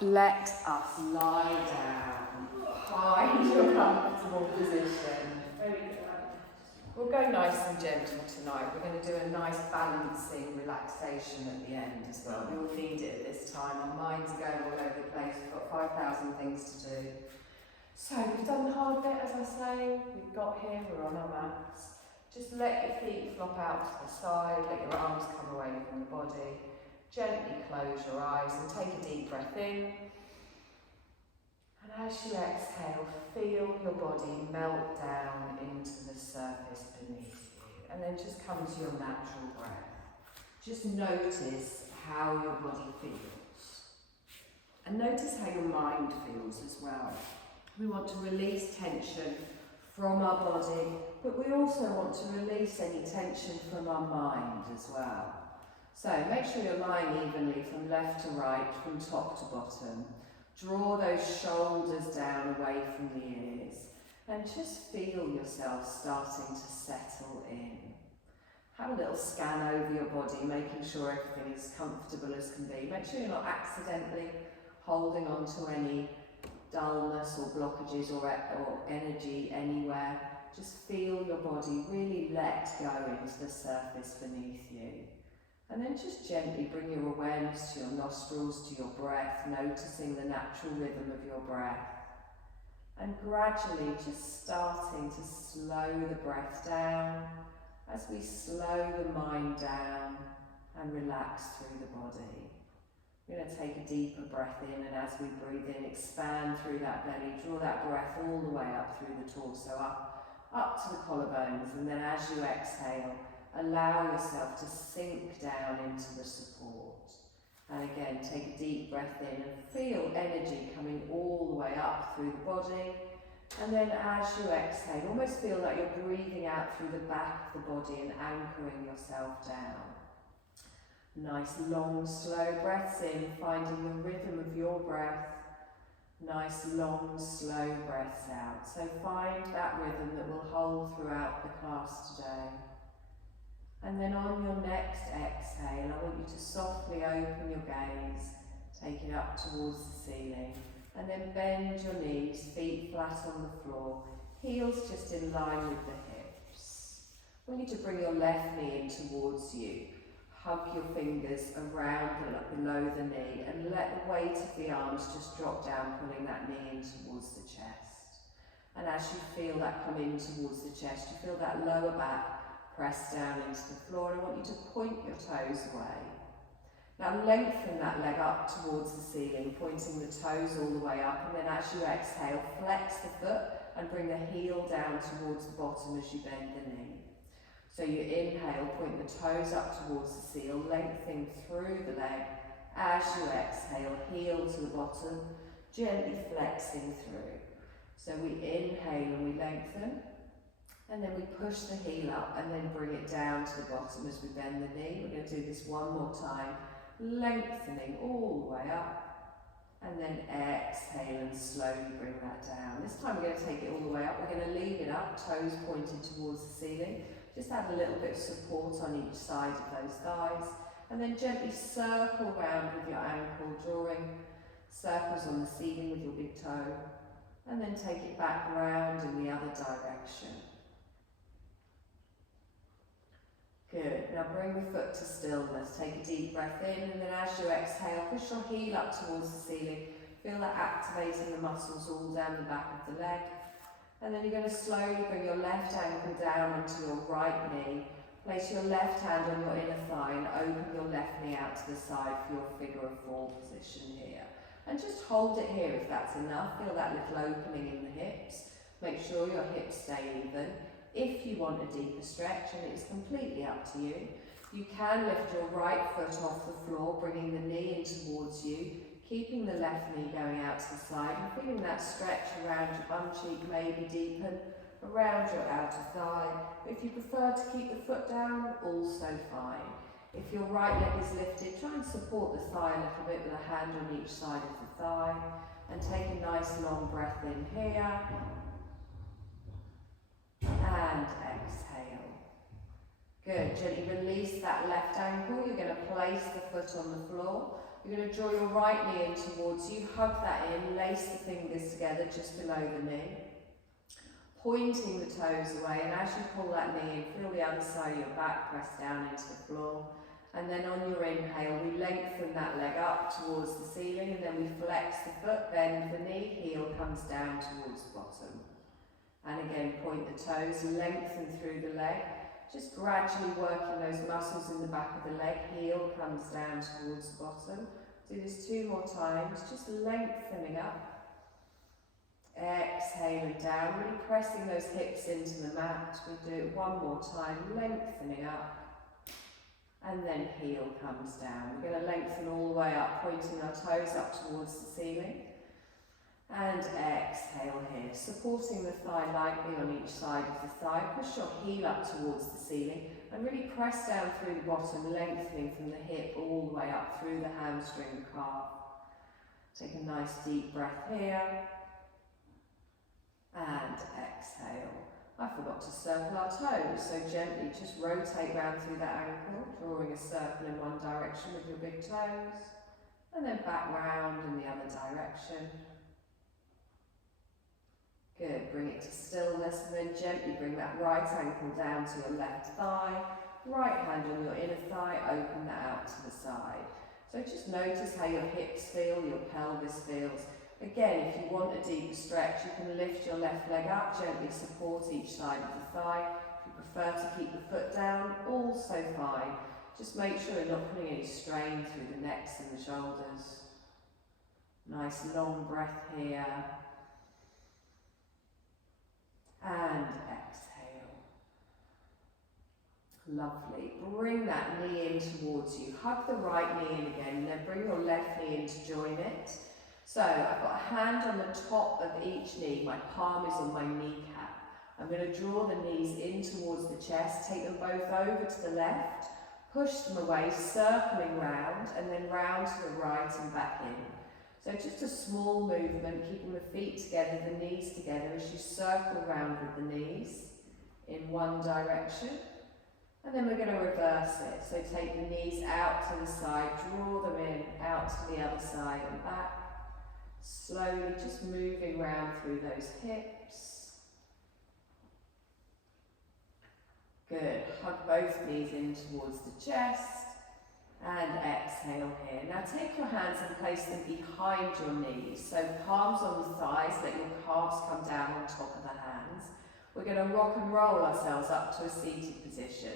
let us lie down. Find your comfortable position. Very good. We'll go nice and gentle tonight. We're going to do a nice balancing relaxation at the end as well. We all need it at this time. Our minds are going all over the place. We've got 5,000 things to do. So we've done the hard bit, as I say. We've got here, we're on our mats. Just let your feet flop out to the side, let your arms come away from the body. Gently close your eyes and take a deep breath in. And as you exhale, feel your body melt down into the surface beneath you. And then just come to your natural breath. Just notice how your body feels. And notice how your mind feels as well. We want to release tension from our body, but we also want to release any tension from our mind as well. So make sure you're lying evenly from left to right, from top to bottom. Draw those shoulders down away from the ears and just feel yourself starting to settle in. Have a little scan over your body, making sure everything is comfortable as can be. Make sure you're not accidentally holding on to any dullness or blockages or energy anywhere. Just feel your body really let go into the surface beneath you. And then just gently bring your awareness to your nostrils, to your breath, noticing the natural rhythm of your breath. And gradually just starting to slow the breath down as we slow the mind down and relax through the body. We're going to take a deeper breath in, and as we breathe in, expand through that belly, draw that breath all the way up through the torso, up to the collarbones, and then as you exhale, allow yourself to sink down into the support. And again, take a deep breath in and feel energy coming all the way up through the body. And then as you exhale, almost feel like you're breathing out through the back of the body and anchoring yourself down. Nice long slow breaths in, finding the rhythm of your breath. Nice long slow breaths out. So find that rhythm that will hold throughout the class today. And then on your next exhale, I want you to softly open your gaze, take it up towards the ceiling, and then bend your knees, feet flat on the floor, heels just in line with the hips. I want you to bring your left knee in towards you. Hug your fingers around below the knee and let the weight of the arms just drop down, pulling that knee in towards the chest. And as you feel that come in towards the chest, you feel that lower back press down into the floor, and I want you to point your toes away. Now lengthen that leg up towards the ceiling, pointing the toes all the way up, and then as you exhale, flex the foot and bring the heel down towards the bottom as you bend the knee. So you inhale, point the toes up towards the seal, lengthening through the leg. As you exhale, heel to the bottom, gently flexing through. So we inhale and we lengthen, and then we push the heel up and then bring it down to the bottom as we bend the knee. We're going to do this one more time, lengthening all the way up, and then exhale and slowly bring that down. This time we're going to take it all the way up. We're going to leave it up, toes pointed towards the ceiling. Just add a little bit of support on each side of those thighs, and then gently circle around with your ankle, drawing circles on the ceiling with your big toe, and then take it back around in the other direction. Good. Now bring the foot to stillness. Take a deep breath in, and then as you exhale, push your heel up towards the ceiling. Feel that activating the muscles all down the back of the leg. And then you're going to slowly bring your left ankle down onto your right knee. Place your left hand on your inner thigh and open your left knee out to the side for your figure of four position here. And just hold it here if that's enough. Feel that little opening in the hips. Make sure your hips stay even. If you want a deeper stretch, and it's completely up to you, you can lift your right foot off the floor, bringing the knee in towards you, keeping the left knee going out to the side and feeling that stretch around your bum cheek, maybe deepen around your outer thigh. If you prefer to keep the foot down, also fine. If your right leg is lifted, try and support the thigh a little bit with a hand on each side of the thigh, and take a nice long breath in here, and exhale. Good, gently release that left ankle. You're going to place the foot on the floor. You're going to draw your right knee in towards you, hug that in, lace the fingers together just below the knee, pointing the toes away, and as you pull that knee in, feel the other side of your back press down into the floor. And then on your inhale, we lengthen that leg up towards the ceiling, and then we flex the foot, bend the knee, heel comes down towards the bottom. And again, point the toes, lengthen through the leg, just gradually working those muscles in the back of the leg, heel comes down towards the bottom. Do this 2 more times, just lengthening up. Exhaling down, really pressing those hips into the mat. We do it 1 more time, lengthening up. And then heel comes down. We're going to lengthen all the way up, pointing our toes up towards the ceiling. And exhale here, supporting the thigh lightly on each side of the thigh. Push your heel up towards the ceiling and really press down through the bottom, lengthening from the hip all the way up through the hamstring calf. Take a nice deep breath here. And exhale. I forgot to circle our toes, so gently just rotate round through that ankle, drawing a circle in one direction with your big toes, and then back round in the other direction. Good, bring it to stillness, and then gently bring that right ankle down to your left thigh, right hand on your inner thigh, open that out to the side. So just notice how your hips feel, your pelvis feels. Again, if you want a deeper stretch, you can lift your left leg up, gently support each side of the thigh. If you prefer to keep the foot down, also fine. Just make sure you're not putting any strain through the necks and the shoulders. Nice long breath here. And exhale. Lovely. Bring that knee in towards you. Hug the right knee in again, and then bring your left knee in to join it. So I've got a hand on the top of each knee, my palm is on my kneecap. I'm going to draw the knees in towards the chest, take them both over to the left, push them away, circling round, and then round to the right and back in. So just a small movement, keeping the feet together, the knees together as you circle round with the knees in one direction. And then we're going to reverse it. So take the knees out to the side, draw them in, out to the other side and back. Slowly just moving round through those hips. Good. Hug both knees in towards the chest. And exhale here. Now take your hands and place them behind your knees. So palms on the thighs, let your calves come down on top of the hands. We're going to rock and roll ourselves up to a seated position.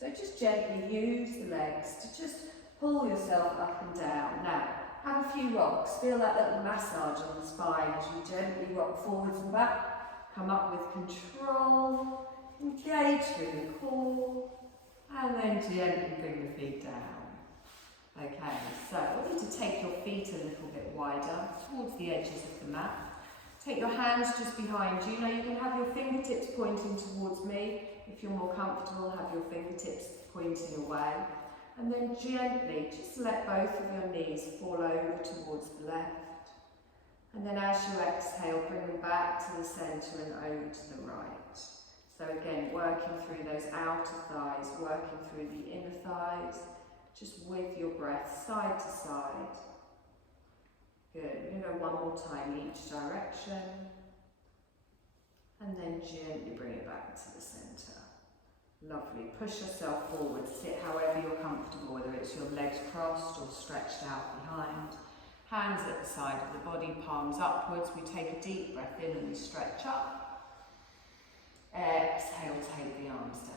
So just gently use the legs to just pull yourself up and down. Now, have a few rocks. Feel that little massage on the spine as you gently rock forwards and back. Come up with control. Engage through the core. And then gently bring the feet down. Okay, so I want you to take your feet a little bit wider towards the edges of the mat. Take your hands just behind you. Now you can have your fingertips pointing towards me. If you're more comfortable, have your fingertips pointing away. And then gently just let both of your knees fall over towards the left. And then as you exhale, bring them back to the centre and over to the right. So again, working through those outer thighs, working through the inner thighs, just with your breath, side to side. Good. We're going to go one more time each direction. And then gently bring it back to the centre. Lovely. Push yourself forward. Sit however you're comfortable, whether it's your legs crossed or stretched out behind. Hands at the side of the body, palms upwards. We take a deep breath in and we stretch up. Exhale, take the arms down.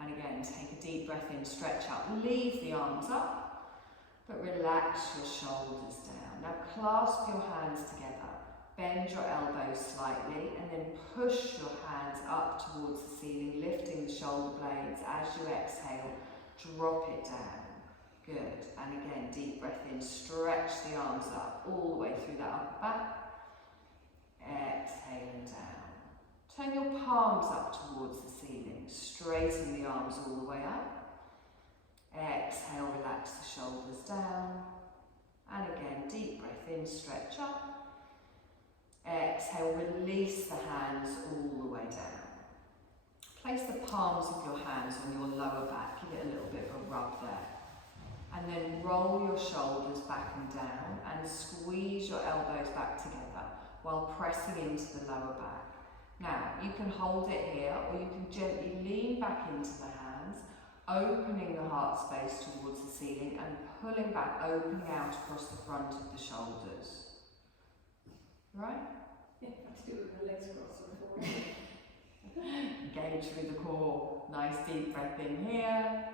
And again, take a deep breath in, stretch up. Leave the arms up, but relax your shoulders down. Now clasp your hands together. Bend your elbows slightly and then push your hands up towards the ceiling, lifting the shoulder blades. As you exhale, drop it down. Good. And again, deep breath in, stretch the arms up all the way through that upper back. Exhaling down. Turn your palms up towards the ceiling, straighten the arms all the way up. Exhale, relax the shoulders down. And again, deep breath in, stretch up. Exhale, release the hands all the way down. Place the palms of your hands on your lower back. Give it a little bit of a rub there. And then roll your shoulders back and down and squeeze your elbows back together while pressing into the lower back. Now, you can hold it here or you can gently lean back into the hands, opening the heart space towards the ceiling and pulling back, opening out across the front of the shoulders. Right? Yeah, I have to do it with the legs crossed on the floor. Engage through the core. Nice deep breath in here.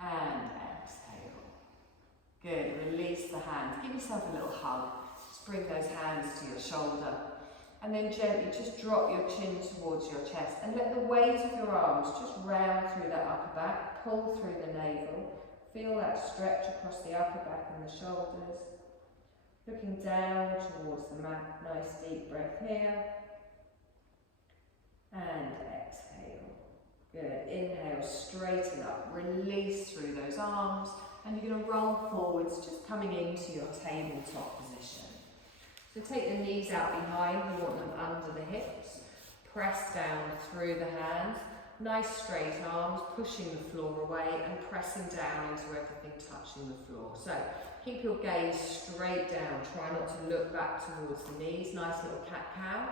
And exhale. Good. Release the hands. Give yourself a little hug. Just bring those hands to your shoulder. And then gently just drop your chin towards your chest and let the weight of your arms just round through that upper back. Pull through the navel. Feel that stretch across the upper back and the shoulders. Looking down towards the mat. Nice deep breath here. And exhale. Good. Inhale, straighten up. Release through those arms. And you're going to roll forwards, just coming into your tabletop position. So take the knees out behind. We want them under the hips. Press down through the hands. Nice straight arms, pushing the floor away and pressing down into everything touching the floor. So keep your gaze straight down. Try not to look back towards the knees. Nice little cat-cow.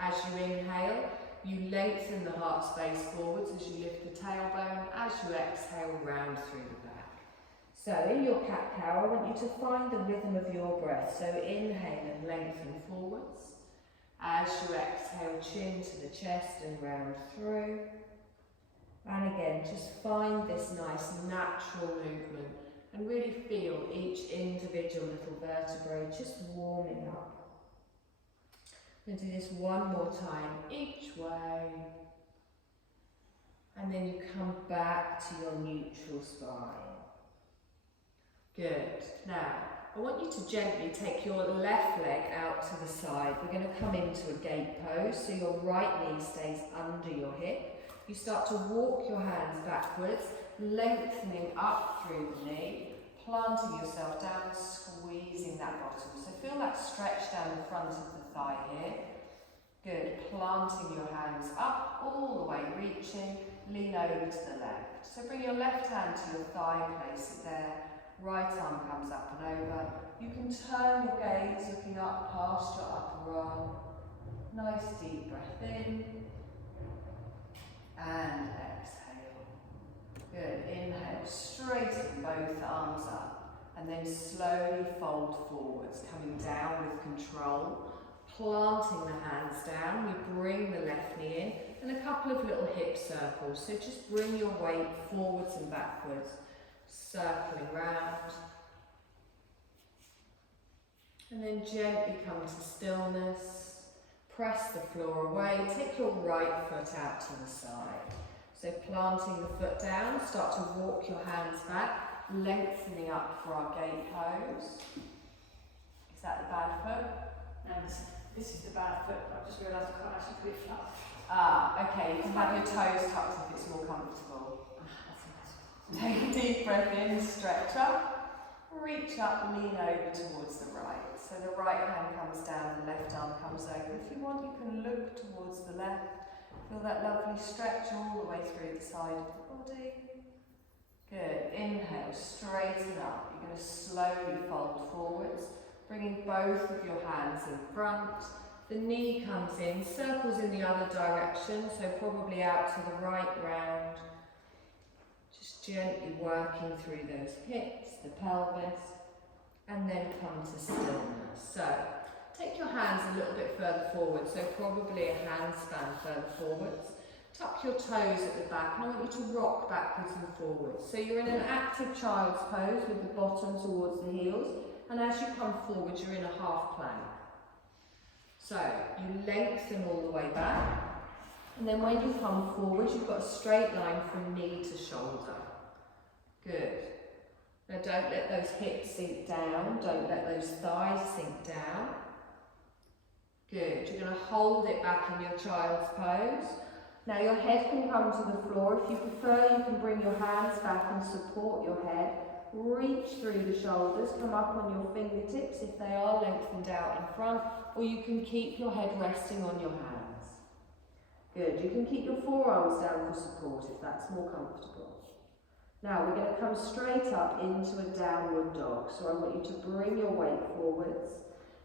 As you inhale, you lengthen the heart space forwards as you lift the tailbone. As you exhale, round through the back. So in your cat-cow, I want you to find the rhythm of your breath. So inhale and lengthen forwards. As you exhale, chin to the chest and round through. And again, just find this nice natural movement and really feel each individual little vertebrae just warming up. We'll do this one more time, each way. And then you come back to your neutral spine. Good. Now, I want you to gently take your left leg out to the side. We're going to come into a gate pose, so your right knee stays under your hip. You start to walk your hands backwards, lengthening up through the knee, planting yourself down, squeezing that bottom. So feel that stretch down the front of the thigh here. Good. Planting your hands up, all the way reaching, lean over to the left. So bring your left hand to your thigh, place it there. Right arm comes up and over. You can turn your gaze looking up past your upper arm. Nice deep breath in. And exhale. Good. Inhale, straighten both arms up. And then slowly fold forwards, coming down with control. Planting the hands down. We bring the left knee in. And a couple of little hip circles. So just bring your weight forwards and backwards. Circling round. And then gently come to stillness. Press the floor away. Take your right foot out to the side. So planting the foot down, start to walk your hands back, lengthening up for our gate pose. Is that the bad foot? No, this is the bad foot. I've just realised I can't actually put it flat. Ah, okay. You can have your toes tucked if it's more comfortable. Take a deep breath in, stretch up. Reach up, lean over towards the right. So the right hand comes down, the left arm comes over. If you want, you can look towards the left. Feel that lovely stretch all the way through the side of the body. Good. Inhale, straighten up. You're going to slowly fold forwards, bringing both of your hands in front. The knee comes in, circles in the other direction, so probably out to the right round. Just gently working through those hips, the pelvis, and then come to stillness. So, take your hands a little bit further forward, so probably a handspan further forwards. Tuck your toes at the back, and I want you to rock backwards and forwards. So you're in an active child's pose with the bottom towards the heels, and as you come forward, you're in a half plank. So, you lengthen all the way back. And then when you come forward, you've got a straight line from knee to shoulder. Good. Now don't let those hips sink down. Don't let those thighs sink down. Good. You're going to hold it back in your child's pose. Now your head can come to the floor. If you prefer, you can bring your hands back and support your head. Reach through the shoulders. Come up on your fingertips if they are lengthened out in front. Or you can keep your head resting on your hands. Good. You can keep your forearms down for support if that's more comfortable. Now we're going to come straight up into a downward dog. So I want you to bring your weight forwards,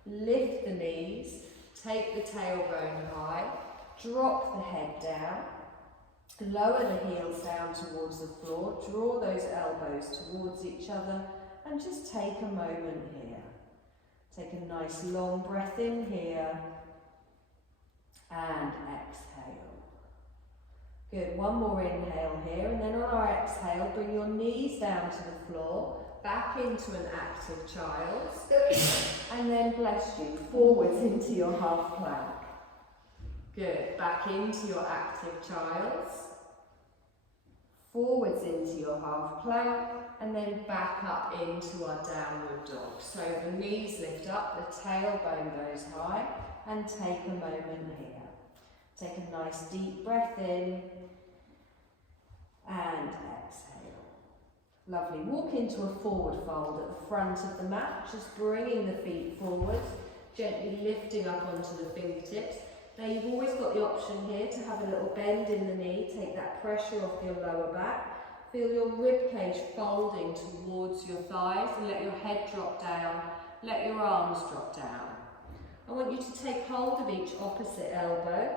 lift the knees, take the tailbone high, drop the head down, lower the heels down towards the floor, draw those elbows towards each other, and just take a moment here. Take a nice long breath in here, and exhale. Good, one more inhale here, and then on our exhale, bring your knees down to the floor, back into an active child, and then bless you, forwards into your half plank. Good, back into your active child, forwards into your half plank, and then back up into our downward dog. So the knees lift up, the tailbone goes high, and take a moment here. Take a nice deep breath in, and exhale. Lovely. Walk into a forward fold at the front of the mat, just bringing the feet forward, gently lifting up onto the fingertips. Now you've always got the option here to have a little bend in the knee, take that pressure off your lower back. Feel your rib cage folding towards your thighs, and let your head drop down, let your arms drop down. I want you to take hold of each opposite elbow,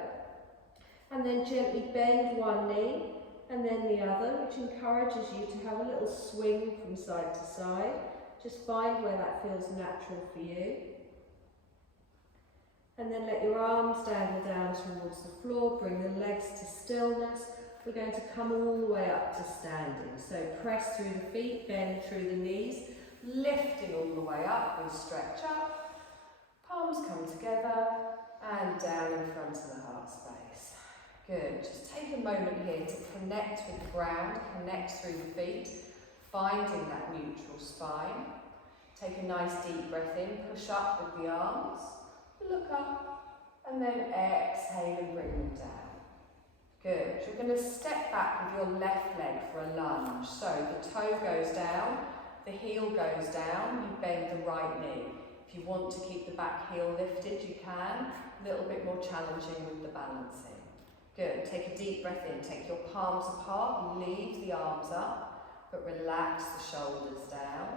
and then gently bend one knee and then the other, which encourages you to have a little swing from side to side. Just find where that feels natural for you. And then let your arms dangle down towards the floor, bring the legs to stillness. We're going to come all the way up to standing. So press through the feet, bend through the knees, lifting all the way up, we stretch up, palms come together, and down in front of the heart space. Good, just take a moment here to connect with the ground, connect through the feet, finding that neutral spine. Take a nice deep breath in, push up with the arms, look up, and then exhale and bring them down. Good, you're going to step back with your left leg for a lunge. So the toe goes down, the heel goes down, you bend the right knee. If you want to keep the back heel lifted, you can. A little bit more challenging with the balancing. Good, take a deep breath in, take your palms apart, leave the arms up, but relax the shoulders down.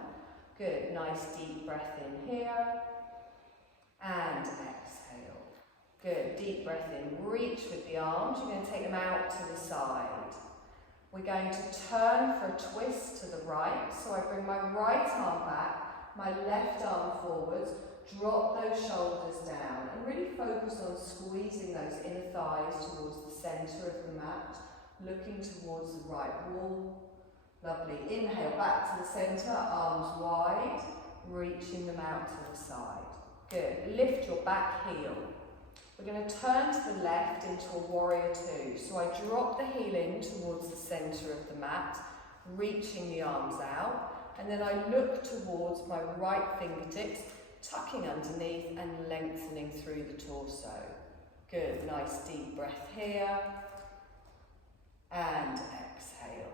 Good, nice deep breath in here, and exhale. Good, deep breath in, reach with the arms, you're going to take them out to the side. We're going to turn for a twist to the right, so I bring my right arm back, my left arm forwards, drop those shoulders down, and really focus on squeezing those inner thighs towards the centre of the mat, looking towards the right wall. Lovely. Inhale back to the centre, arms wide, reaching them out to the side. Good. Lift your back heel. We're going to turn to the left into a warrior two. So I drop the heel in towards the centre of the mat, reaching the arms out, and then I look towards my right fingertips, tucking underneath and lengthening through the torso. Good, nice deep breath here, and exhale.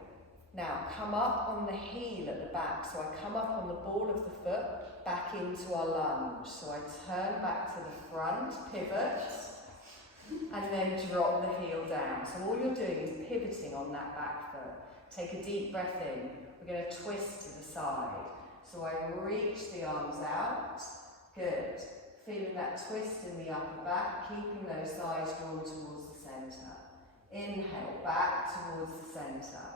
Now come up on the heel at the back, so I come up on the ball of the foot, back into our lunge. So I turn back to the front, pivot, and then drop the heel down. So all you're doing is pivoting on that back foot. Take a deep breath in, we're going to twist to the side. So I reach the arms out. Good. Feeling that twist in the upper back, keeping those thighs drawn towards the centre. Inhale, back towards the centre.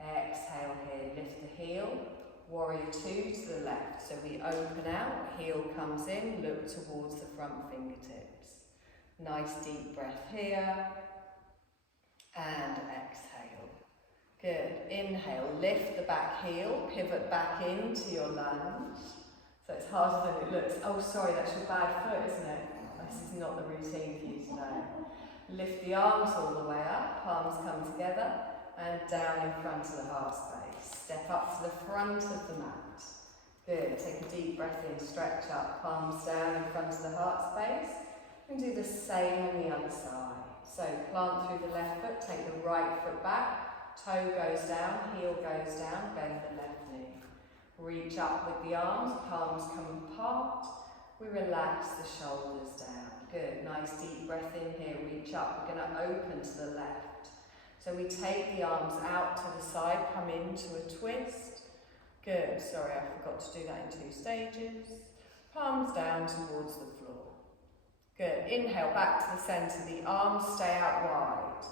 Exhale here, lift the heel. Warrior two to the left. So we open out, heel comes in, look towards the front fingertips. Nice deep breath here. And exhale. Good. Inhale, lift the back heel, pivot back into your lunge. So it's harder than it looks. Oh, sorry, that's your bad foot, isn't it? This is not the routine for you today. Lift the arms all the way up, palms come together, and down in front of the heart space. Step up to the front of the mat. Good. Take a deep breath in, stretch up, palms down in front of the heart space. And do the same on the other side. So plant through the left foot, take the right foot back, toe goes down, heel goes down, bend the left knee. Reach up with the arms, palms come apart. We relax the shoulders down. Good, nice deep breath in here, reach up. We're going to open to the left. So we take the arms out to the side, come into a twist. Good, sorry, I forgot to do that in 2 stages. Palms down towards the floor. Good, inhale back to the centre, the arms stay out wide.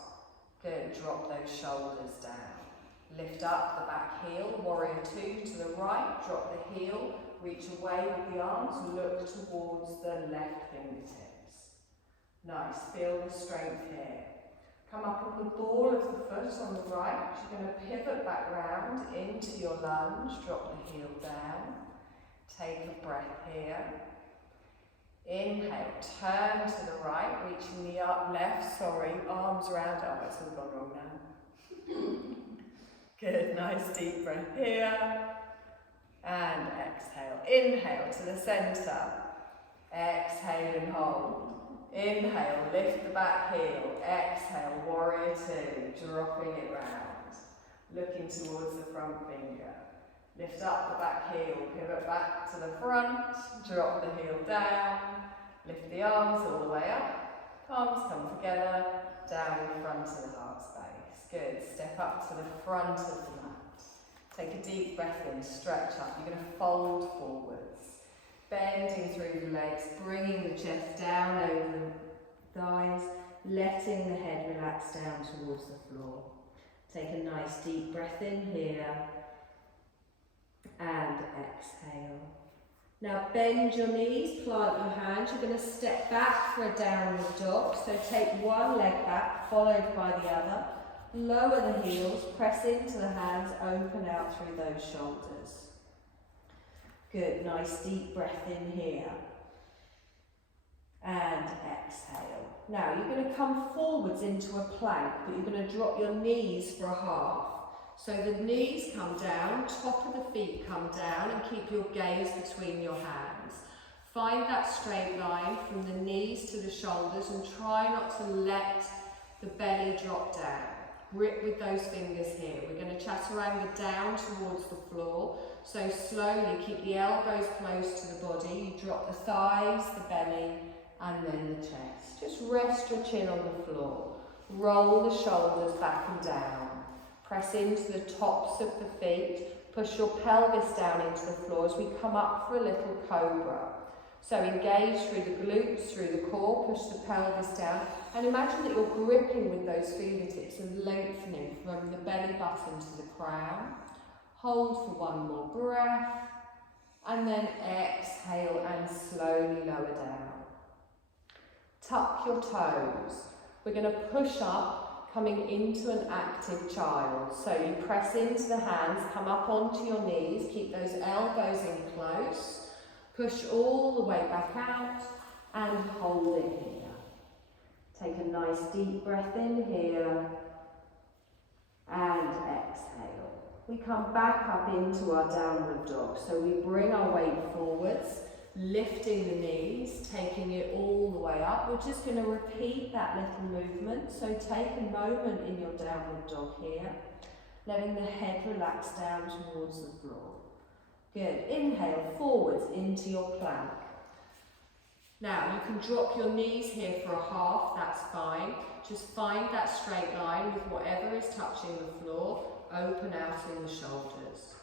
Good, drop those shoulders down. Lift up the back heel, warrior 2 to the right, drop the heel, reach away with the arms, look towards the left fingertips. Nice, feel the strength here. Come up on the ball of the foot on the right, you're going to pivot back round into your lunge, drop the heel down. Take a breath here. Inhale, turn to the right, reaching the left, arms round, it's all gone wrong now. Good, nice deep breath here. And exhale. Inhale to the centre. Exhale and hold. Inhale, lift the back heel. Exhale, warrior 2, dropping it round. Looking towards the front finger. Lift up the back heel, pivot back to the front, drop the heel down, lift the arms all the way up, palms come together, down in front of the heart space. Good, step up to the front of the mat. Take a deep breath in, stretch up, you're going to fold forwards, bending through the legs, bringing the chest down over the thighs, letting the head relax down towards the floor. Take a nice deep breath in here. And exhale. Now bend your knees, plant your hands. You're going to step back for a downward dog. So take one leg back, followed by the other. Lower the heels, press into the hands, open out through those shoulders. Good, nice deep breath in here. And exhale. Now you're going to come forwards into a plank, but you're going to drop your knees for a half. So the knees come down, top of the feet come down, and keep your gaze between your hands. Find that straight line from the knees to the shoulders and try not to let the belly drop down. Grip with those fingers here. We're going to chaturanga down towards the floor. So slowly keep the elbows close to the body. You drop the thighs, the belly, and then the chest. Just rest your chin on the floor. Roll the shoulders back and down. Press into the tops of the feet, push your pelvis down into the floor as we come up for a little cobra. So engage through the glutes, through the core, push the pelvis down, and imagine that you're gripping with those fingertips and lengthening from the belly button to the crown. Hold for one more breath, and then exhale and slowly lower down. Tuck your toes. We're going to push up, coming into an active child. So you press into the hands, come up onto your knees, keep those elbows in close, push all the way back out and hold it here. Take a nice deep breath in here and exhale. We come back up into our downward dog. So we bring our weight forwards, lifting the knees, taking it all the way up. We're just going to repeat that little movement. So take a moment in your downward dog here, letting the head relax down towards the floor. Good. Inhale forwards into your plank. Now you can drop your knees here for a half, that's fine. Just find that straight line with whatever is touching the floor. Open out in the shoulders.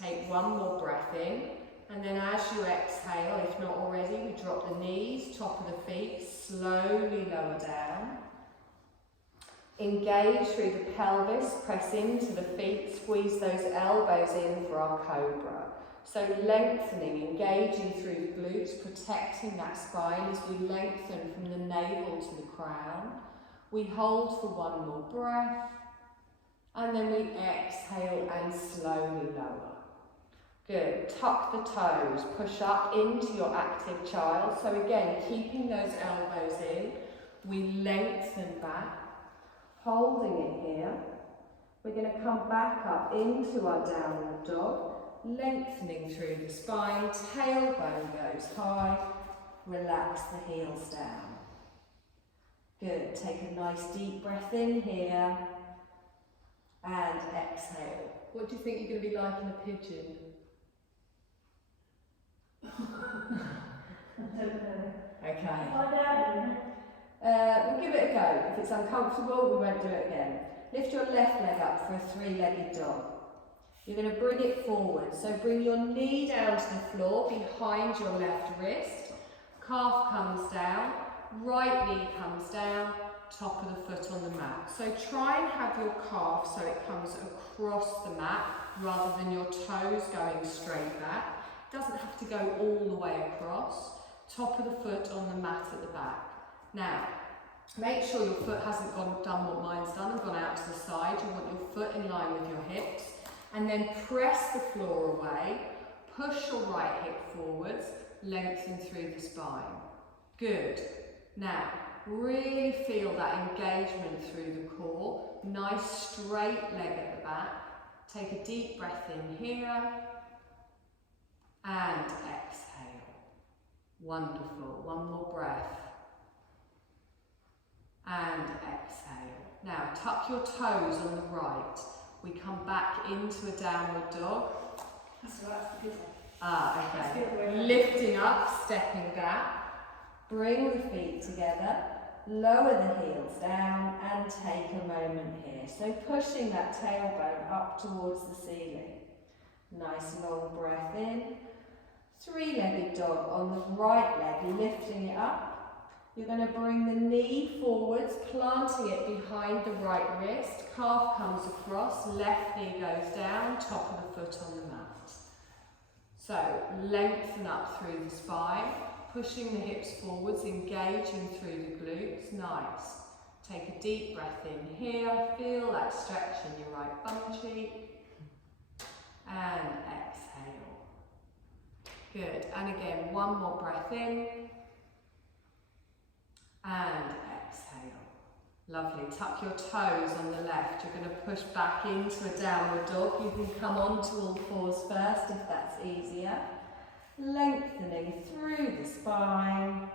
Take one more breath in. And then as you exhale, if not already, we drop the knees, top of the feet, slowly lower down. Engage through the pelvis, press into the feet, squeeze those elbows in for our cobra. So lengthening, engaging through the glutes, protecting that spine as we lengthen from the navel to the crown. We hold for one more breath, and then we exhale and slowly lower. Good. Tuck the toes, push up into your active child. So again, keeping those elbows in, we lengthen back, holding it here. We're going to come back up into our downward dog, lengthening through the spine, tailbone goes high, relax the heels down. Good. Take a nice deep breath in here and exhale. What do you think you're going to be like in a pigeon? Okay. We'll give it a go. If it's uncomfortable, we won't do it again. Lift your left leg up for a three-legged dog. You're going to bring it forward. So bring your knee down to the floor behind your left wrist. Calf comes down, right knee comes down, top of the foot on the mat. So try and have your calf so it comes across the mat rather than your toes going straight back. It doesn't have to go all the way across. Top of the foot on the mat at the back. Now, make sure your foot hasn't done what mine's done and gone out to the side. You want your foot in line with your hips. And then press the floor away. Push your right hip forwards. Lengthen through the spine. Good. Now, really feel that engagement through the core. Nice straight leg at the back. Take a deep breath in here. And exhale. Wonderful. One more breath. And exhale. Now, tuck your toes on the right. We come back into a downward dog. That's the pizza. Okay. Lifting up, stepping back. Bring the feet together. Lower the heels down and take a moment here. So pushing that tailbone up towards the ceiling. Nice long breath in. Three-legged dog on the right leg, lifting it up. You're going to bring the knee forwards, planting it behind the right wrist. Calf comes across, left knee goes down, top of the foot on the mat. So lengthen up through the spine, pushing the hips forwards, engaging through the glutes. Nice. Take a deep breath in here. Feel that stretch in your right bum cheek. And exhale. Good. And again, one more breath in. And exhale. Lovely. Tuck your toes on the left. You're going to push back into a downward dog. You can come onto all fours first if that's easier. Lengthening through the spine.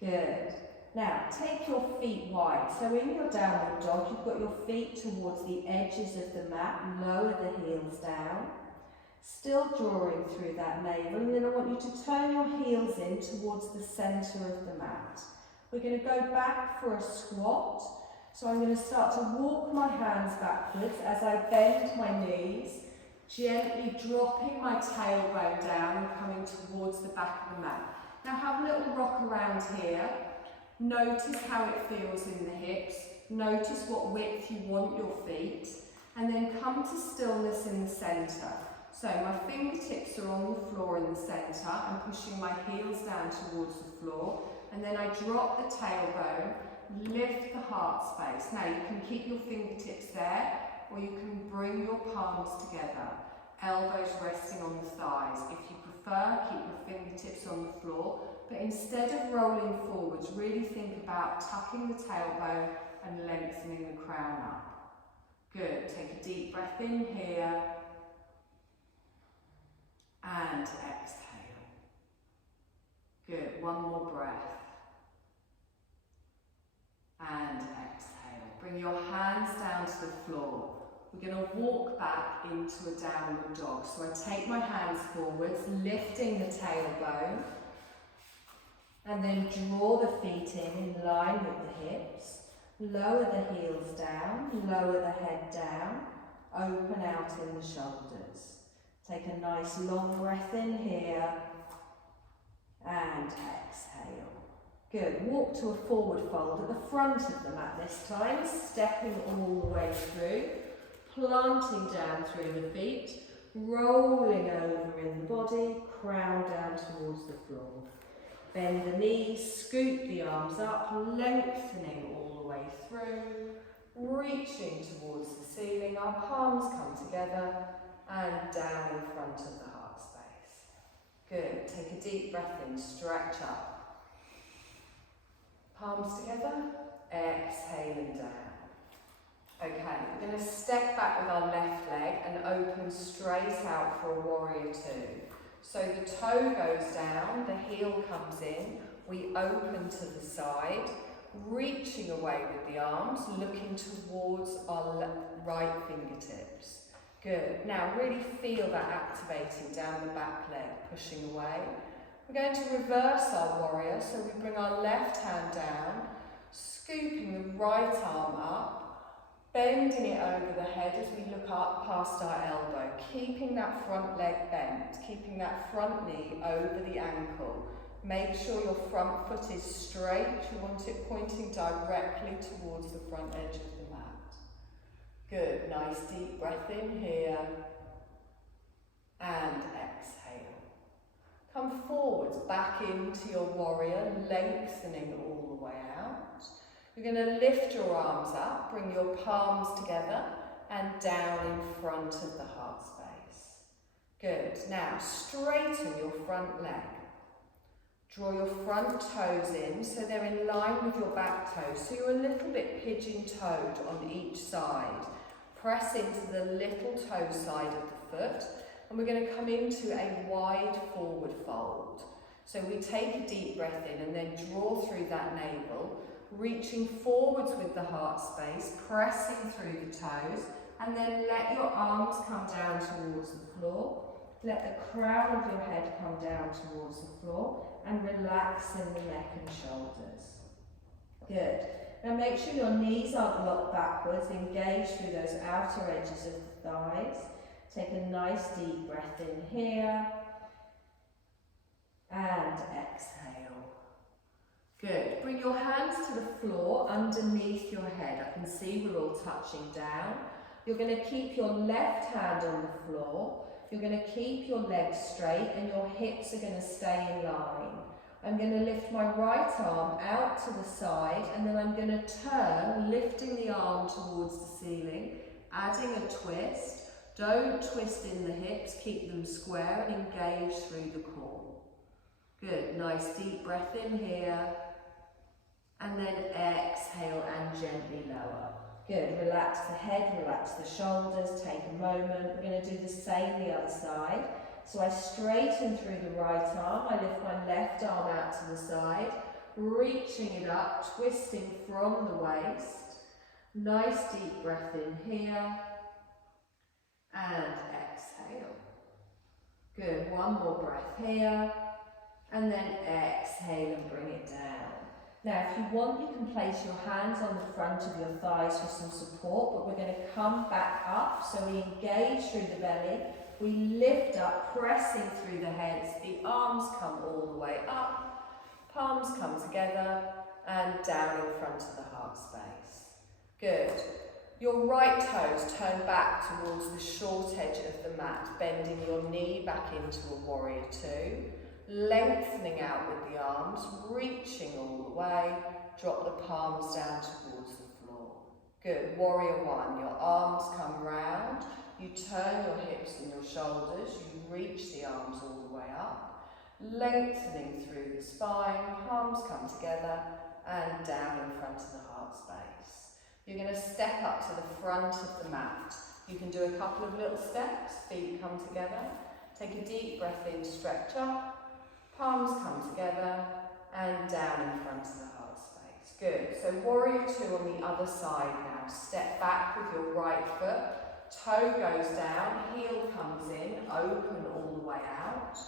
Good. Now, take your feet wide. So in your downward dog, you've got your feet towards the edges of the mat. Lower the heels down. Still drawing through that navel. And then I want you to turn your heels in towards the centre of the mat. We're going to go back for a squat. So I'm going to start to walk my hands backwards as I bend my knees, gently dropping my tailbone down and coming towards the back of the mat. Now have a little rock around here. Notice how it feels in the hips. Notice what width you want your feet. And then come to stillness in the centre. So my fingertips are on the floor in the centre. I'm pushing my heels down towards the floor. And then I drop the tailbone, lift the heart space. Now you can keep your fingertips there, or you can bring your palms together. Elbows resting on the thighs. If you prefer, keep your fingertips on the floor. But instead of rolling forwards, really think about tucking the tailbone and lengthening the crown up. Good. Take a deep breath in here. And exhale. Good. One more breath. And exhale. Bring your hands down to the floor. We're going to walk back into a downward dog. So I take my hands forwards, lifting the tailbone. And then draw the feet in line with the hips. Lower the heels down, lower the head down. Open out in the shoulders. Take a nice long breath in here. And exhale. Good. Walk to a forward fold at the front of the mat this time, stepping all the way through, planting down through the feet, rolling over in the body, crown down towards the floor. Bend the knees, scoop the arms up, lengthening all the way through, reaching towards the ceiling. Our palms come together and down in front of the heart space. Good. Take a deep breath in, stretch up. Palms together, exhaling down. Okay, we're going to step back with our left leg and open straight out for a warrior two. So the toe goes down, the heel comes in, we open to the side, reaching away with the arms, looking towards our right fingertips. Good. Now really feel that activating down the back leg, pushing away. We're going to reverse our warrior, so we bring our left hand down, scooping the right arm up, Bending it over the head as we look up past our elbow, keeping that front leg bent, keeping that front knee over the ankle. Make sure your front foot is straight. You want it pointing directly towards the front edge of the mat. Good, nice deep breath in here. And exhale. Come forwards, back into your warrior, lengthening all the way out. You're going to lift your arms up, bring your palms together and down in front of the heart space. Good. Now straighten your front leg. Draw your front toes in so they're in line with your back toes. So you're a little bit pigeon-toed on each side. Press into the little toe side of the foot and we're going to come into a wide forward fold. So we take a deep breath in and then draw through that navel, reaching forwards with the heart space, pressing through the toes, and then let your arms come down towards the floor. Let the crown of your head come down towards the floor and relax in the neck and shoulders. Good. Now make sure your knees aren't locked backwards, engage through those outer edges of the thighs. Take a nice deep breath in here and exhale. Good. Bring your hands to the floor underneath your head. I can see we're all touching down. You're going to keep your left hand on the floor. You're going to keep your legs straight and your hips are going to stay in line. I'm going to lift my right arm out to the side and then I'm going to turn, lifting the arm towards the ceiling, adding a twist. Don't twist in the hips, keep them square and engage through the core. Good, nice deep breath in here. And then exhale and gently lower. Good, relax the head, relax the shoulders, take a moment. We're going to do the same the other side. So I straighten through the right arm, I lift my left arm out to the side, reaching it up, twisting from the waist. Nice deep breath in here. And exhale. Good, one more breath here. And then exhale and bring it down. Now, if you want, you can place your hands on the front of your thighs for some support, but we're going to come back up. So we engage through the belly, we lift up, pressing through the heads, the arms come all the way up, palms come together, and down in front of the heart space. Good. Your right toes turn back towards the short edge of the mat, bending your knee back into a warrior two. Lengthening out with the arms, reaching all the way, drop the palms down towards the floor. Good, warrior one, your arms come round, you turn your hips and your shoulders, you reach the arms all the way up, lengthening through the spine, palms come together and down in front of the heart space. You're going to step up to the front of the mat. You can do a couple of little steps, feet come together, take a deep breath in, stretch up, palms come together and down in front of the heart space. Good. So warrior two on the other side now. Step back with your right foot. Toe goes down, heel comes in, open all the way out.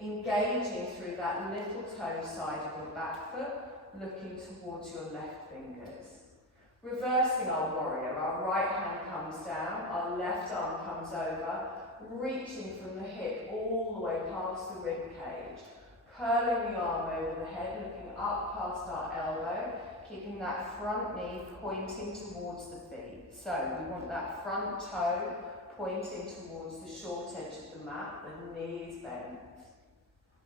Engaging through that little toe side of your back foot, looking towards your left fingers. Reversing our warrior, our right hand comes down, our left arm comes over, reaching from the hip all the way past the rib cage. Curling the arm over the head, looking up past our elbow, keeping that front knee pointing towards the feet. So we want that front toe pointing towards the short edge of the mat, the knees bent.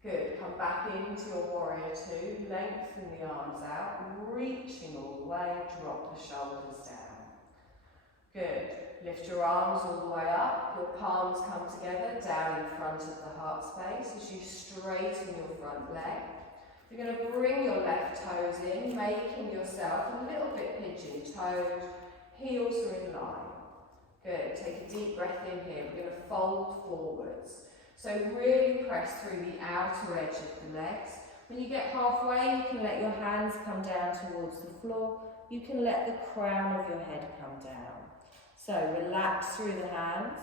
Good, come back into your warrior two, lengthen the arms out, reaching all the way, drop the shoulders down. Good, lift your arms all the way up, your palms come together, down in front of the heart space as you straighten your front leg. You're going to bring your left toes in, making yourself a little bit pigeon-toed, heels are in line. Good, take a deep breath in here, we're going to fold forwards. So really press through the outer edge of the legs. When you get halfway, you can let your hands come down towards the floor. You can let the crown of your head come down. So relax through the hands,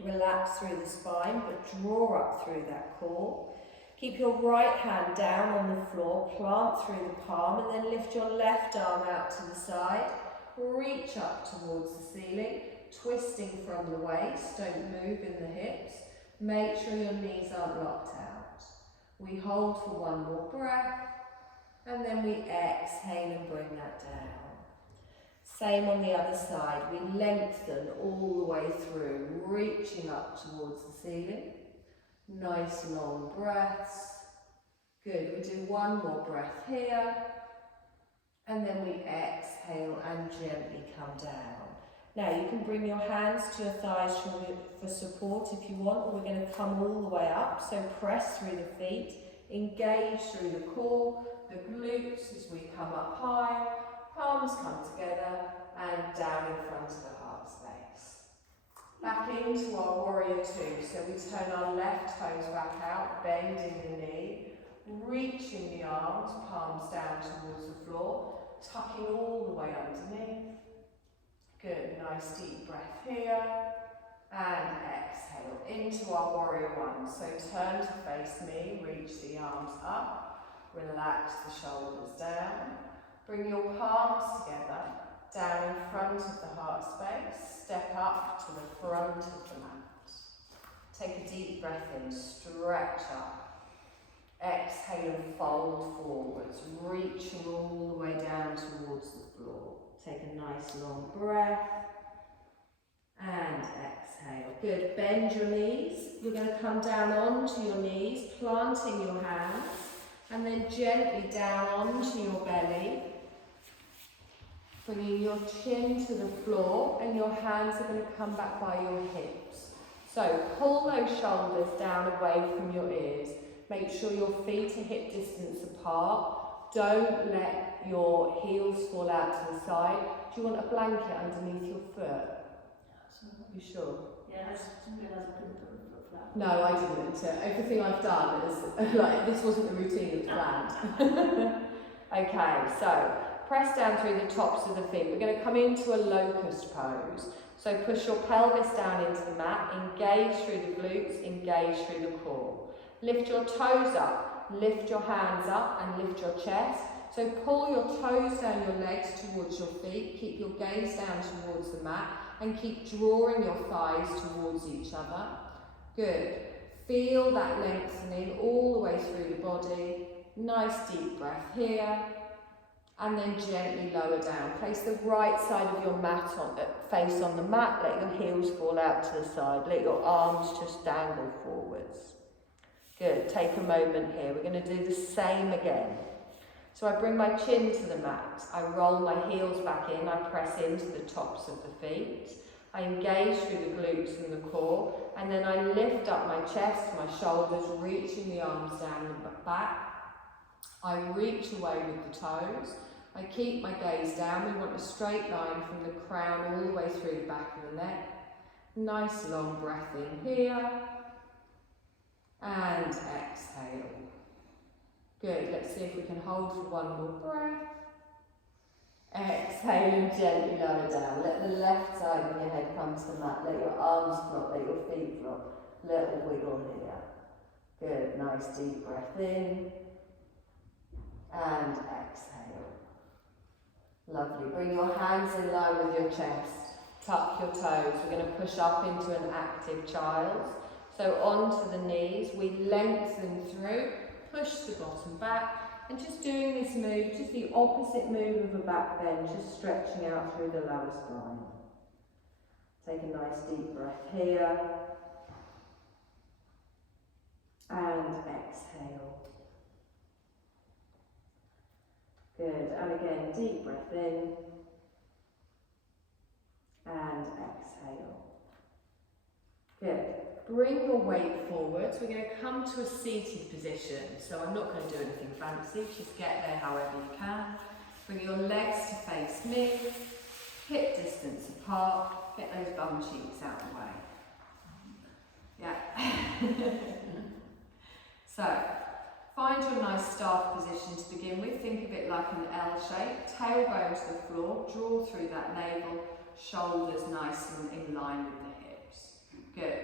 relax through the spine, but draw up through that core. Keep your right hand down on the floor, plant through the palm, and then lift your left arm out to the side. reach up towards the ceiling, twisting from the waist, don't move in the hips. Make sure your knees aren't locked out. We hold for one more breath, and then we exhale and bring that down. Same on the other side, we lengthen all the way through, reaching up towards the ceiling. Nice long breaths. Good, we do one more breath here, and then we exhale and gently come down. Now you can bring your hands to your thighs for support if you want, or we're going to come all the way up, so press through the feet, engage through the core, the glutes as we come up high, palms come together and down in front of the heart space. Back into our warrior two, so we turn our left toes back out, bending the knee, reaching the arms, palms down towards the floor, tucking all the way underneath. Good, nice deep breath here, and exhale into our warrior one. So turn to face me, reach the arms up, relax the shoulders down, bring your palms together, down in front of the heart space, step up to the front of the mat. Take a deep breath in, stretch up, exhale and fold forwards, reaching all the way down towards the floor. Take a nice long breath and exhale. Good, bend your knees. You're going to come down onto your knees, planting your hands, and then gently down onto your belly, bringing your chin to the floor, and your hands are going to come back by your hips. So pull those shoulders down away from your ears. Make sure your feet are hip distance apart. Don't let your heels fall out to the side. Do you want a blanket underneath your foot? You sure? Yeah, I didn't realise I couldn't put my foot flat. No, I didn't. Everything I've done is, like, this wasn't the routine that planned. Okay, so press down through the tops of the feet. We're going to come into a locust pose. So push your pelvis down into the mat, engage through the glutes, engage through the core. Lift your toes up, lift your hands up and lift your chest. So pull your toes down your legs towards your feet, keep your gaze down towards the mat and keep drawing your thighs towards each other. Good. Feel that lengthening all the way through the body. Nice deep breath here. And then gently lower down. Place the right side of your mat face on the mat. Let your heels fall out to the side. Let your arms just dangle forwards. Good. Take a moment here. We're going to do the same again. So I bring my chin to the mat. I roll my heels back in. I press into the tops of the feet. I engage through the glutes and the core. And then I lift up my chest, my shoulders, reaching the arms down the back. I reach away with the toes. I keep my gaze down. We want a straight line from the crown all the way through the back of the neck. Nice long breath in here. And exhale. Good. Let's see if we can hold for one more breath. Exhale and gently lower down. Let the left side of your head come to the mat. Let your arms drop, let your feet drop. Little wiggle here. Good. Nice deep breath in. And exhale. Lovely. Bring your hands in line with your chest. Tuck your toes. We're going to push up into an active child. So onto the knees. We lengthen through. Push the bottom back. And just doing this move, just the opposite move of a back bend, just stretching out through the lower spine. Take a nice deep breath here. And exhale. Good, and again, deep breath in, and exhale. Good. Bring your weight forwards. We're going to come to a seated position. So I'm not going to do anything fancy, just get there however you can. Bring your legs to face me, hip distance apart, get those bum cheeks out of the way. Yeah. So, find your nice staff position to begin with. Think of it like an L shape. Tailbone to the floor. Draw through that navel. Shoulders nice and in line with the hips. Good.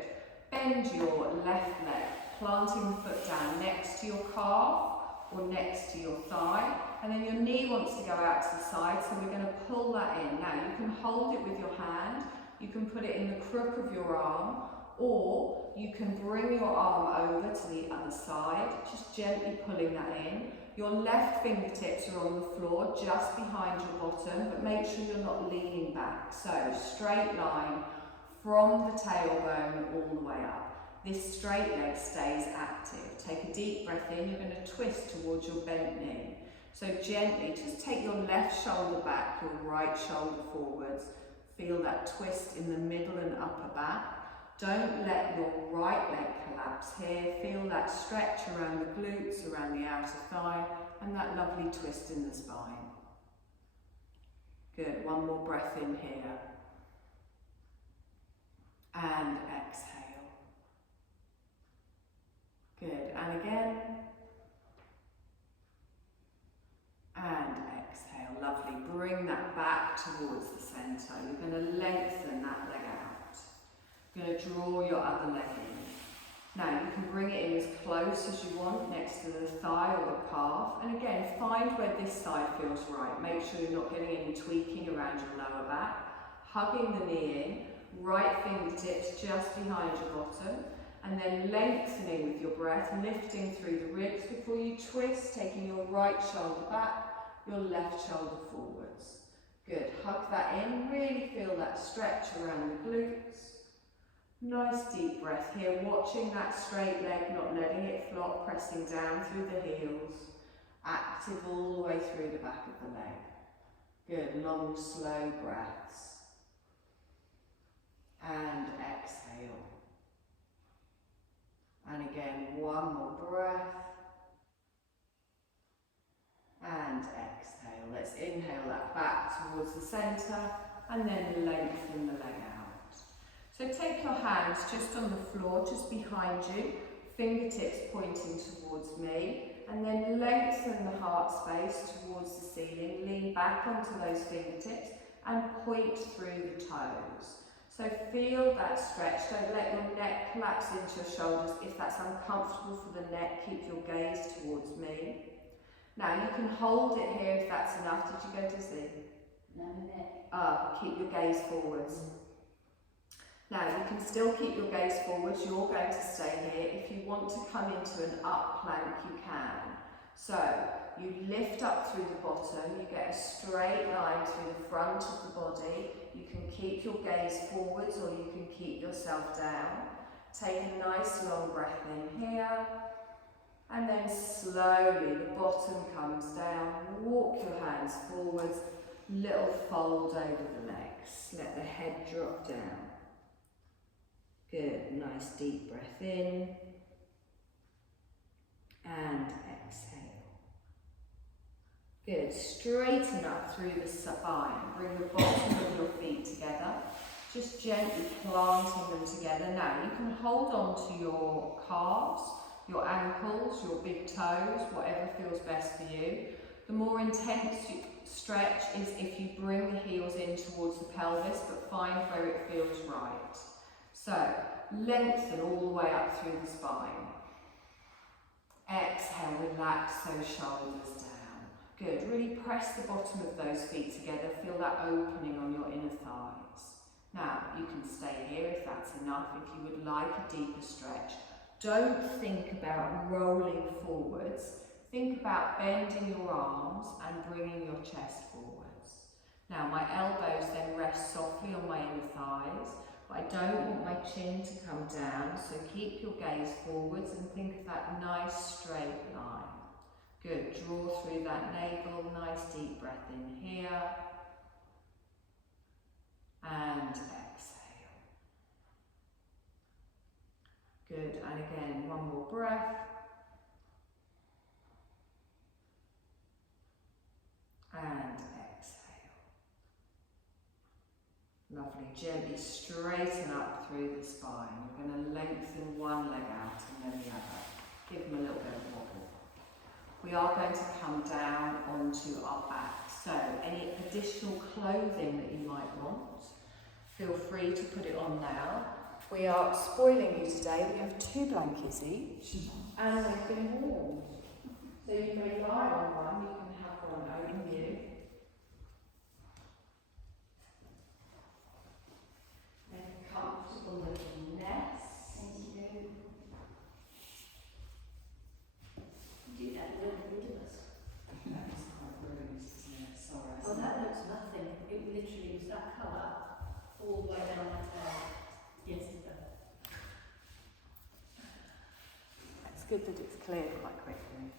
Bend your left leg, planting the foot down next to your calf. or next to your thigh, and then your knee wants to go out to the side, so we're going to pull that in. Now you can hold it with your hand, you can put it in the crook of your arm, or you can bring your arm over to the other side, just gently pulling that in. Your left fingertips are on the floor, just behind your bottom, but make sure you're not leaning back. So straight line from the tailbone all the way up. This straight leg stays active. Take a deep breath in, you're going to twist towards your bent knee. So gently, just take your left shoulder back, your right shoulder forwards. Feel that twist in the middle and upper back. Don't let your right leg collapse here. Feel that stretch around the glutes, around the outer thigh, and that lovely twist in the spine. Good, one more breath in here. And exhale. Good, and again. And exhale, lovely. Bring that back towards the centre. You're going to lengthen that leg out. You're going to draw your other leg in. Now you can bring it in as close as you want, next to the thigh or the calf. And again, find where this side feels right. Make sure you're not getting any tweaking around your lower back. Hugging the knee in, right fingertips just behind your bottom. And then lengthening with your breath, lifting through the ribs before you twist, taking your right shoulder back, your left shoulder forwards. Good, hug that in, really feel that stretch around the glutes. Nice deep breath here, watching that straight leg, not letting it flop, pressing down through the heels, active all the way through the back of the leg. Good, long, slow breaths. And exhale. And again, one more breath. And exhale. Let's inhale that back towards the centre and then lengthen the leg out. So take your hands just on the floor, just behind you, fingertips pointing towards me, and then lengthen the heart space towards the ceiling. Lean back onto those fingertips and point through the toes. So feel that stretch. Don't let your neck collapse into your shoulders. If that's uncomfortable for the neck, keep your gaze towards me. Now you can hold it here if that's enough. Did you go dizzy? No, neck. Keep your gaze forwards. Now you can still keep your gaze forwards. You're going to stay here. If you want to come into an up plank, you can. So you lift up through the bottom. You get a straight line through the front of the body. You can keep your gaze forwards or you can keep yourself down. Take a nice long breath in here. And then slowly the bottom comes down. Walk your hands forwards. Little fold over the legs. Let the head drop down. Good. Nice deep breath in. And exhale. Good. Straighten up through the spine. Bring the bottom of your feet together. Just gently planting them together. Now you can hold on to your calves, your ankles, your big toes, whatever feels best for you. The more intense stretch is if you bring the heels in towards the pelvis, but find where it feels right. So lengthen all the way up through the spine. Exhale, relax those shoulders down. Good, really press the bottom of those feet together. Feel that opening on your inner thighs. Now, you can stay here if that's enough. If you would like a deeper stretch, don't think about rolling forwards. Think about bending your arms and bringing your chest forwards. Now, my elbows then rest softly on my inner thighs, but I don't want my chin to come down, so keep your gaze forwards and think of that nice straight line. Good, draw through that navel, nice deep breath in here. And exhale. Good, and again, one more breath. And exhale. Lovely, gently straighten up through the spine. We're going to lengthen one leg out and then the other. Give them a little bit of wobble. We are going to come down onto our back. So any additional clothing that you might want, feel free to put it on now. We are spoiling you today. We have 2 blankets each and they've been warmed. So So you may lie on one, you can have one open view. Make a comfortable little nest. And you do that a little bit of us. That is quite rude, isn't it? Sorry. Well, that looks nothing. It literally was that colour all the way down my tail yesterday. It's good that it's cleared quite quickly.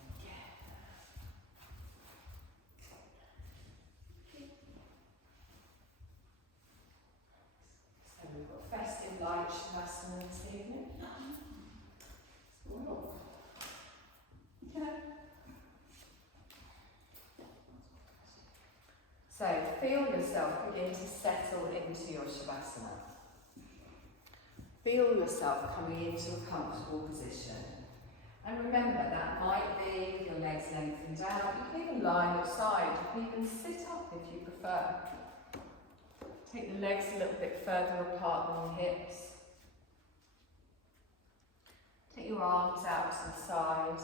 So we've got festive light shavasana this evening. Well, So feel yourself begin to settle into your shavasana. Feel yourself coming into a comfortable position. And remember, that might be with your legs lengthened out. You can even lie on your side. You can even sit up if you prefer. Take the legs a little bit further apart than your hips. Take your arms out to the side.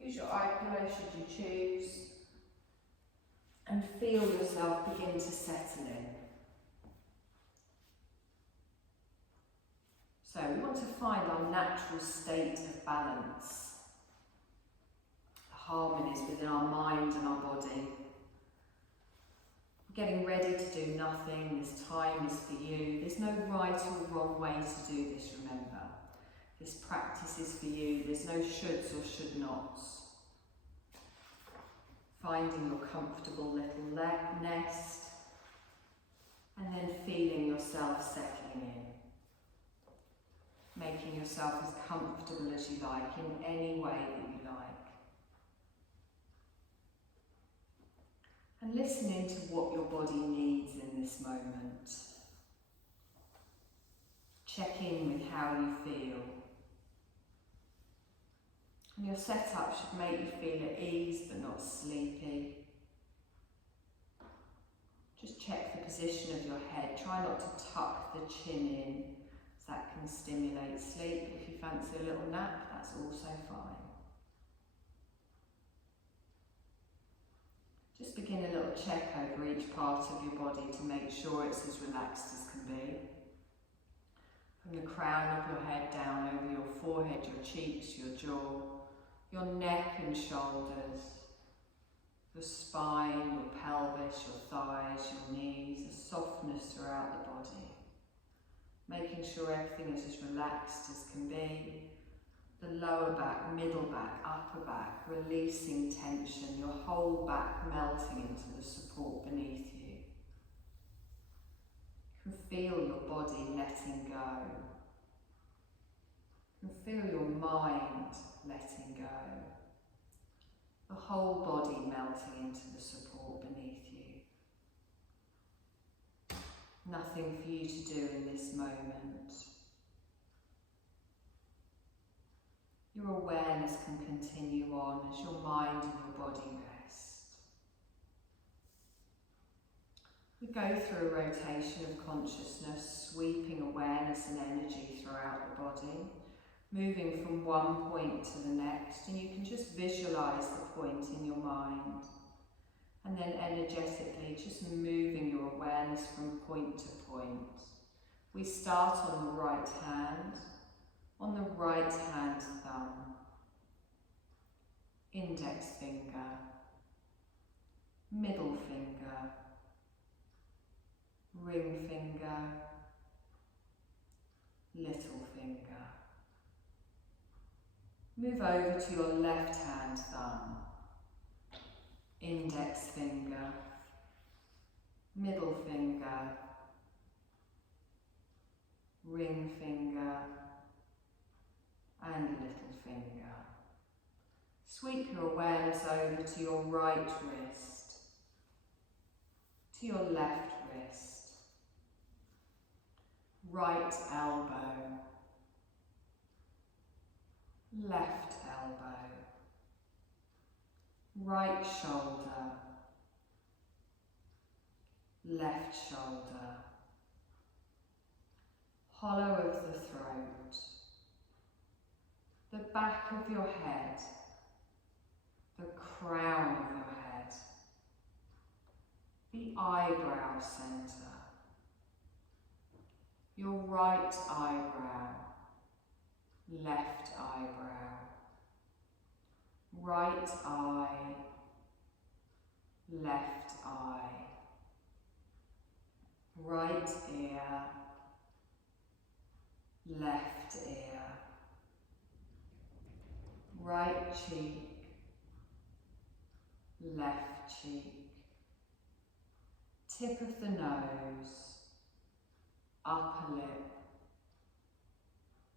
Use your eye pillow should you choose. And feel yourself begin to settle in. So we want to find our natural state of balance, the harmonies within our mind and our body. We're getting ready to do nothing, this time is for you. There's no right or wrong way to do this, remember. This practice is for you, there's no shoulds or should nots. Finding your comfortable little nest and then feeling yourself settling in. Making yourself as comfortable as you like in any way that you like. And listening to what your body needs in this moment. Check in with how you feel. And your setup should make you feel at ease but not sleepy. Just check the position of your head. Try not to tuck the chin in. That can stimulate sleep. If you fancy a little nap, that's also fine. Just begin a little check over each part of your body to make sure it's as relaxed as can be. From the crown of your head down over your forehead, your cheeks, your jaw, your neck and shoulders, your spine, your pelvis, your thighs, your knees, a softness throughout the body. Making sure everything is as relaxed as can be. The lower back, middle back, upper back, releasing tension, your whole back melting into the support beneath you. You can feel your body letting go. You can feel your mind letting go. The whole body melting into the support beneath you. Nothing for you to do in this moment. Your awareness can continue on as your mind and your body rest. We go through a rotation of consciousness, sweeping awareness and energy throughout the body, moving from one point to the next, and you can just visualize the point in your mind. And then energetically just moving your awareness from point to point. We start on the right hand thumb, index finger, middle finger, ring finger, little finger. Move over to your left hand thumb, index finger, middle finger, ring finger, and little finger. Sweep your awareness over to your right wrist, to your left wrist, right elbow, left elbow, right shoulder, left shoulder, hollow of the throat, the back of your head, the crown of your head, the eyebrow centre, your right eyebrow, left eyebrow, right eye, left eye, right ear, left ear, right cheek, left cheek, tip of the nose, upper lip,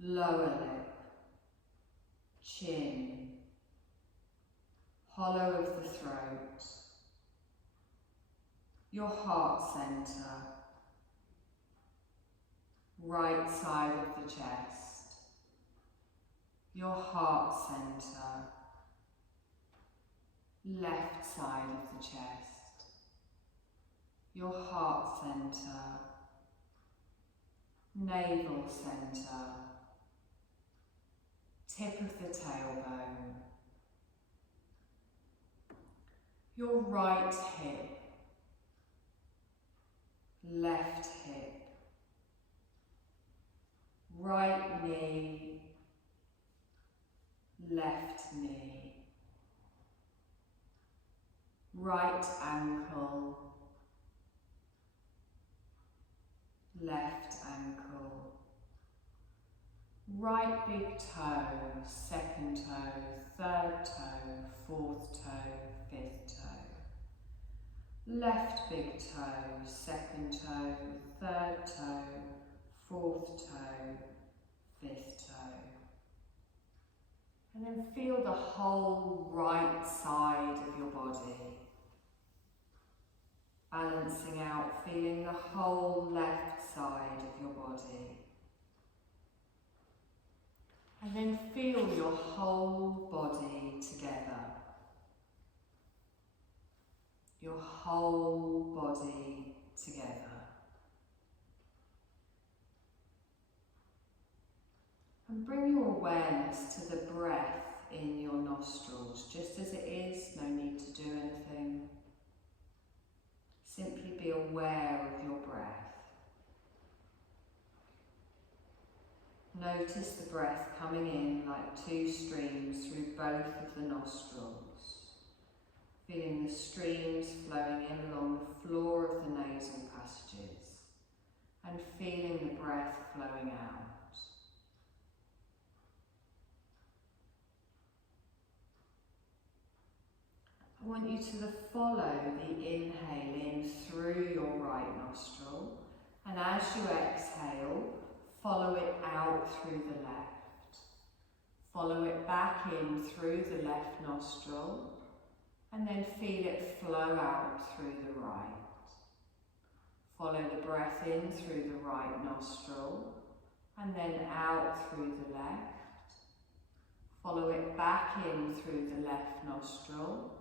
lower lip, chin, hollow of the throat, your heart centre, right side of the chest, your heart centre, left side of the chest, your heart centre, navel centre, tip of the tailbone, your right hip, left hip, right knee, left knee, right ankle, left ankle, right big toe, second toe, third toe, fourth toe, fifth toe, left big toe, second toe, third toe, fourth toe, fifth toe. And then feel the whole right side of your body. Balancing out, feeling the whole left side of your body. And then feel your whole body together. Your whole body together. And bring your awareness to the breath in your nostrils, just as it is, no need to do anything. Simply be aware of your breath. Notice the breath coming in like two streams through both of the nostrils. Feeling the streams flowing in along the floor of the nasal passages and feeling the breath flowing out. I want you to follow the inhale in through your right nostril, and as you exhale, follow it out through the left. Follow it back in through the left nostril, and then feel it flow out through the right. Follow the breath in through the right nostril, and then out through the left. Follow it back in through the left nostril,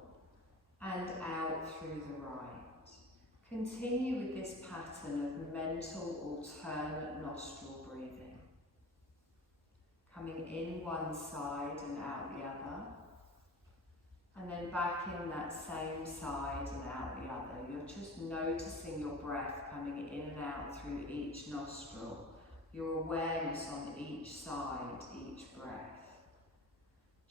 and out through the right. Continue with this pattern of mental alternate nostril breathing. Coming in one side and out the other, and then back in that same side and out the other. You're just noticing your breath coming in and out through each nostril, your awareness on each side, each breath.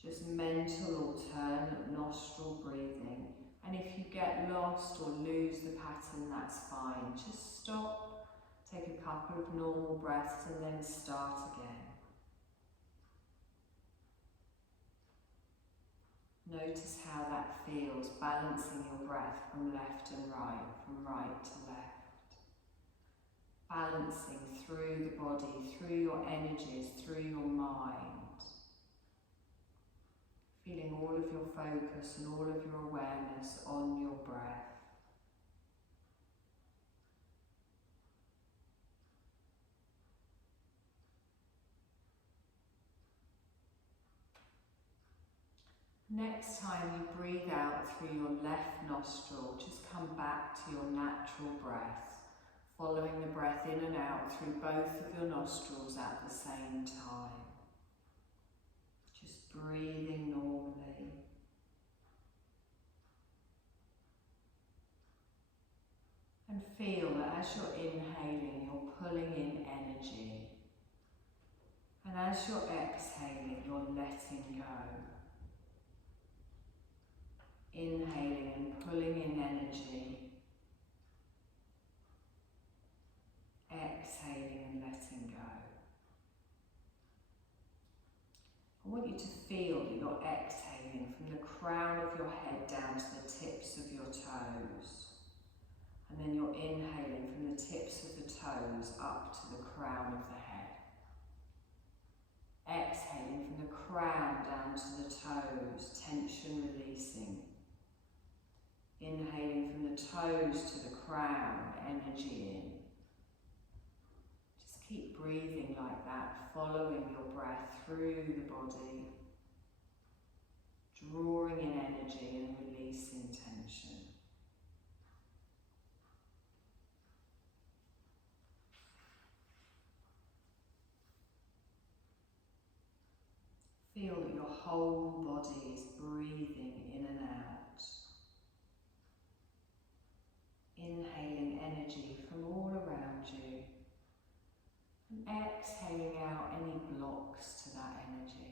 Just mental alternate nostril breathing. And if you get lost or lose the pattern, that's fine. Just stop, take a couple of normal breaths and then start again. Notice how that feels, balancing your breath from left and right, from right to left. Balancing through the body, through your energies, through your mind. Feeling all of your focus and all of your awareness on your breath. Next time you breathe out through your left nostril, just come back to your natural breath, following the breath in and out through both of your nostrils at the same time. Just breathing normally. as you're inhaling, you're pulling in energy. And as you're exhaling, you're letting go. Inhaling and pulling in energy. Exhaling and letting go. I want you to feel that you're exhaling from the crown of your head down to the tips of your toes. And then you're inhaling from the tips of the toes up to the crown of the head. Exhaling from the crown down to the toes, tension releasing. Inhaling from the toes to the crown, energy in. Just keep breathing like that, following your breath through the body, drawing in energy and releasing tension. Feel that your whole body is breathing in and out. Inhaling energy from all around you and exhaling out any blocks to that energy.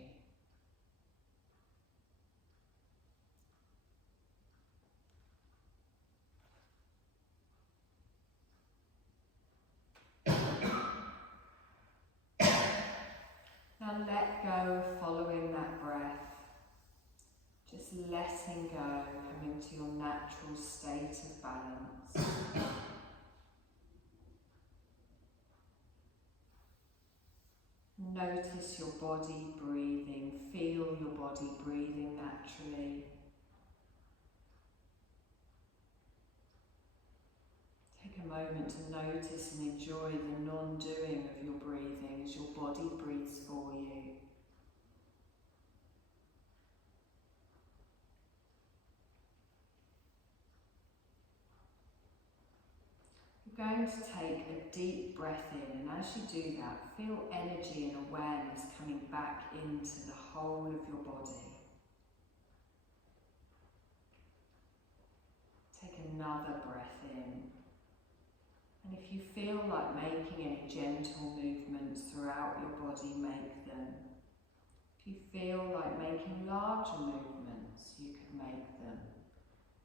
Now let go of following that breath. Just letting go, coming to your natural state of balance. Notice your body breathing, feel your body breathing naturally. Take a moment to notice and enjoy the non-doing of your breathing as your body breathes for you. You're going to take a deep breath in, and as you do that, feel energy and awareness coming back into the whole of your body. Take another breath in, and if you feel like making any gentle movements throughout your body, make them. If you feel like making larger movements, you can make them.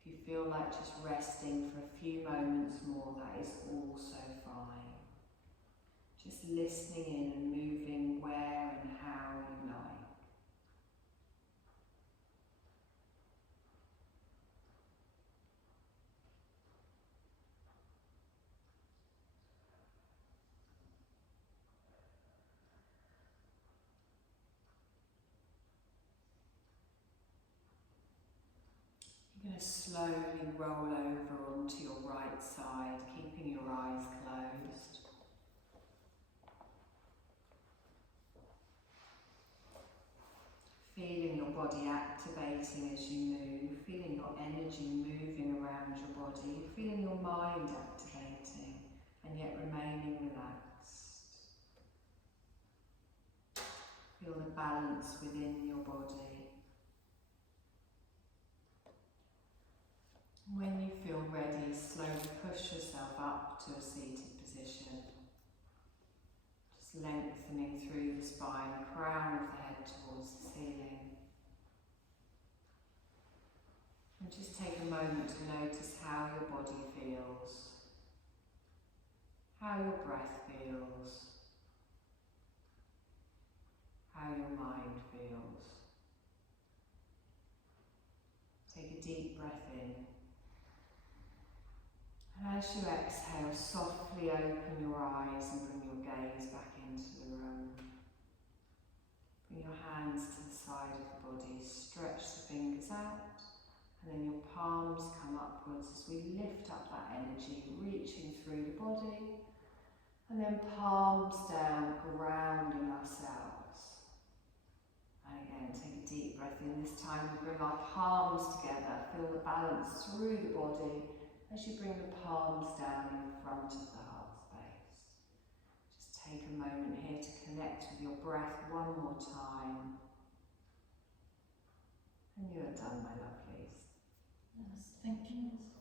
If you feel like just resting for a few moments more, that is also fine. Just listening in and moving where and how you like. You're going to slowly roll over onto your right side, keeping your eyes closed. Feeling your body activating as you move, feeling your energy moving around your body, feeling your mind activating and yet remaining relaxed. Feel the balance within your body. When you feel ready, slowly push yourself up to a seated position. Just lengthening through the spine, crown of the head towards the ceiling. And just take a moment to notice how your body feels, how your breath feels, how your mind feels. Take a deep breath in. And as you exhale, softly open your eyes and bring your gaze back into the room. Bring your hands to the side of the body, stretch the fingers out, and then your palms come upwards as we lift up that energy, reaching through the body, and then palms down, grounding ourselves. And again, take a deep breath in. This time we bring our palms together, feel the balance through the body, as you bring the palms down in front of the heart space. Just take a moment here to connect with your breath one more time. And you are done, my lovelies. Yes, thank you.